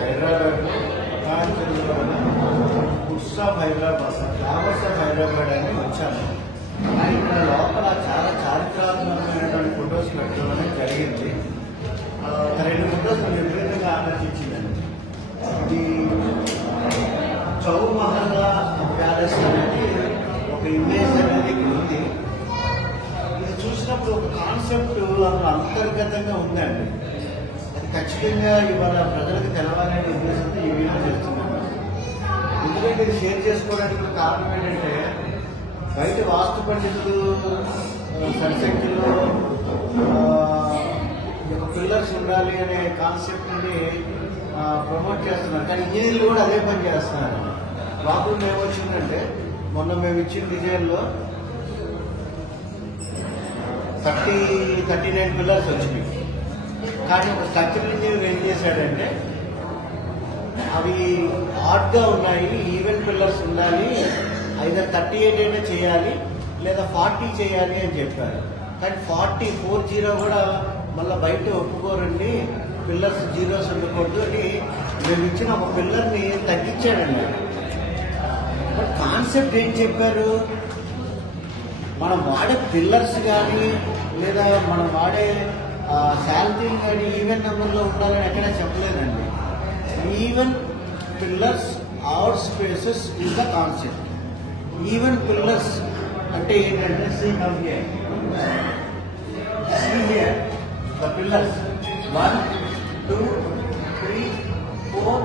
Hyderabad foods of Hyderabad, flowers of Hyderabad అని వచ్చాను. ఇక్కడ లోపల చాలా చారిత్రాత్మకమైనటువంటి ఫొటోస్ పెట్టడం జరిగింది. రెండు ఫొటోస్ విపరీతంగా ఆకర్షించిందండి. ఇది చౌమహల్లా ప్యాలెస్ అనేది ఒక ఇమేజ్ అనేది ఇక్కడ ఉంది. ఇది చూసినప్పుడు ఒక కాన్సెప్ట్ అంతర్గతంగా ఉందండి. అది ఖచ్చితంగా ఇవాళ ప్రజలకు తెలవాలనే ఉద్దేశంతో ఈ వీడియో చేస్తున్నాను. ఎందుకంటే ఇది షేర్ చేసుకోవడానికి కారణం ఏంటంటే, బయట వాస్తు పండితులు సబ్జెక్టులో పిల్లర్స్ ఉండాలి అనే కాన్సెప్ట్ ని ప్రమోట్ చేస్తున్నారు. కానీ ఇంజనీర్లు కూడా అదే పని చేస్తున్నారు. ప్రాబ్లం ఏమొచ్చిందంటే, మొన్న మేము ఇచ్చిన డిజైన్లో 39 పిల్లర్స్ వచ్చినాయి. కానీ ఒక స్ట్రక్చరల్ ఇంజనీర్ ఏం చేశాడంటే, అవి ఆడ్గా ఉన్నాయి, ఈవెన్ పిల్లర్స్ ఉండాలి, ఐదర్ 38 అయినా చేయాలి లేదా 40 చేయాలి అని చెప్పారు. కానీ 40 కూడా మళ్ళీ బయట ఒప్పుకోరండి, పిల్లర్స్ జీరోస్ ఉండకూడదు అని మేము ఇచ్చిన ఒక పిల్లర్ని తగ్గించాడండి. బట్ కాన్సెప్ట్ ఏం చెప్పారు, మనం వాడే పిల్లర్స్ కానీ లేదా మనం వాడే శాలరీలు కానీ ఈవెన్ నెంబర్లో ఉండాలని ఎక్కడా చెప్పలేదండి. Even pillars out spaces is the concept. Even pillars అంటే ఏంటంటే, the pillars 1, 2, 3, 4,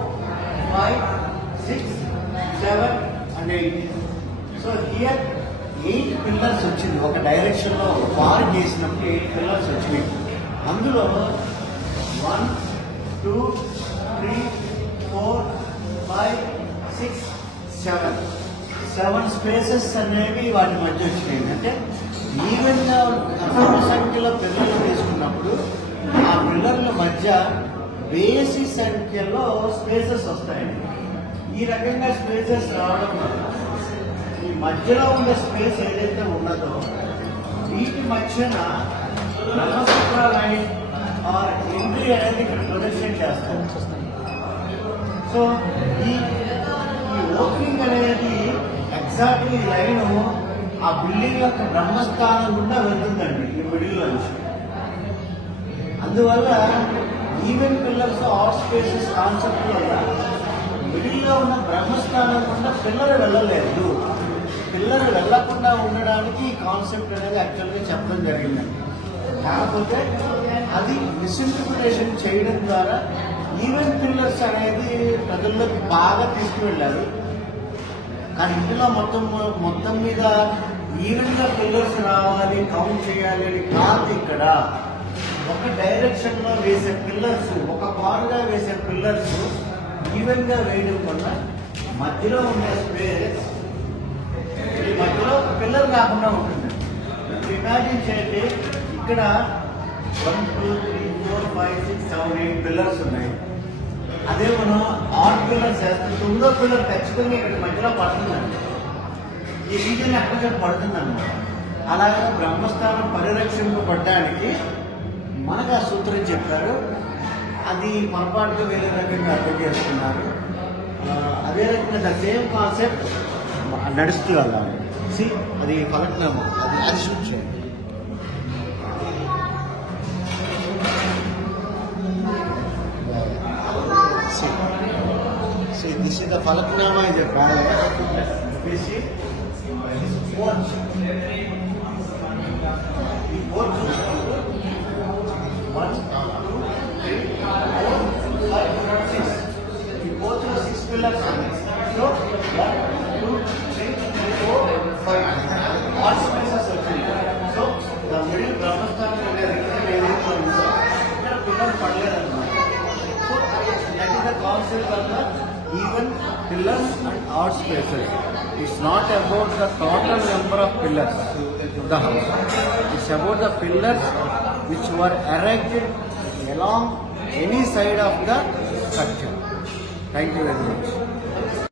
5, 6, 7 and 8. So here 8 pillars వచ్చింది. ఒక డైరెక్షన్ లో ఫార్ చేసినప్పుడు 8 pillars వచ్చినాయి. అందులో 1, 2, 3, 4, 5, 6, 7 స్పేసెస్ అనేవి వాటి మధ్య వచ్చినాయి. అంటే ఈవెన్ గా సంఖ్యలో పిల్లర్లు తీసుకున్నప్పుడు ఆ పిల్లర్ల మధ్య బేసి సంఖ్యలో స్పేసెస్ వస్తాయండి. ఈ రకంగా స్పేసెస్ రావడం వల్ల ఈ మధ్యలో ఉన్న స్పేస్ ఏదైతే ఉన్నదో వీటి మధ్యన నమస్కార లైన్ ఆర్ ఎంట్రీ అనేది ఇక్కడ ప్రొజెక్షన్ చేస్తాం. సో ఈ ఓపెనింగ్ అనేది ఎగ్జాక్ట్లీ ఈ లైన్ ఆ బిల్డింగ్ యొక్క బ్రహ్మస్థానం గుండా వెళ్తుందండి ఈ మిడిల్ నుంచి. అందువల్ల even pillars or spaces concept వల్ల మిడిల్ లో ఉన్న బ్రహ్మస్థానం గుండా పిల్లలు వెళ్ళలేదు. పిల్లలు వెళ్లకుండా ఉండడానికి ఈ కాన్సెప్ట్ అనేది యాక్చువల్గా చెప్పడం జరిగిందండి. కాకపోతే అది మిస్ఇంటర్ప్రిటేషన్ చేయడం ద్వారా ఈవెన్ పిల్లర్స్ అనేది ప్రజల్లోకి బాగా తీసుకువెళ్ళారు. కానీ ఇందులో మొత్తం మీద ఈవెన్ గా పిల్లర్స్ రావాలి, కౌంట్ చేయాలి అని కాదు. ఇక్కడ ఒక డైరెక్షన్ లో వేసే పిల్లర్స్, ఒక బారుగా వేసే పిల్లర్స్ ఈవెన్ గా వేయడం వల్ల మధ్యలో ఉండే స్పేస్ ఈ మధ్యలో పిల్లర్ రాకుండా ఉంటుంది. ఇమాజిన్ చేయండి, ఇక్కడ 1, 2, 3, 4, 5, 6, 7, 8 పిల్లర్స్ ఉన్నాయి. అదే మనం 8 పిల్లర్స్ వేస్తే 9వ పిల్లర్ ఖచ్చితంగా ఇక్కడ మధ్యలో పడుతుందండి. ఈ రీజన్ ఎక్కడ పడుతుందన్నమాట. అలాగే బ్రహ్మస్థానం పరిరక్షింపబడడానికి మనకు ఆ సూత్రం చెప్పారు. అది పొరపాటుగా వేరే రకంగా అర్థం చేసుకున్నారు. అదే రకంగా ద సేమ్ కాన్సెప్ట్ నడుస్తూ వెళ్ళాలి. అది ఫలక్నామా, అది షూట్ చేయండి. See, this is the Falaknama is a parallel. You see, this porch. The porch is 1, 2, 3, 4, 5, 6. The porch has 6 pillars. So 1, 2, 3, 4, 5. All spaces are filled. So the middle Brahmasthan is a pillar padledannamata. So that is the concept of the even pillars and odd spaces. It's not about the total number of pillars in the house. It's about the pillars which were erected along any side of the structure. Thank you very much.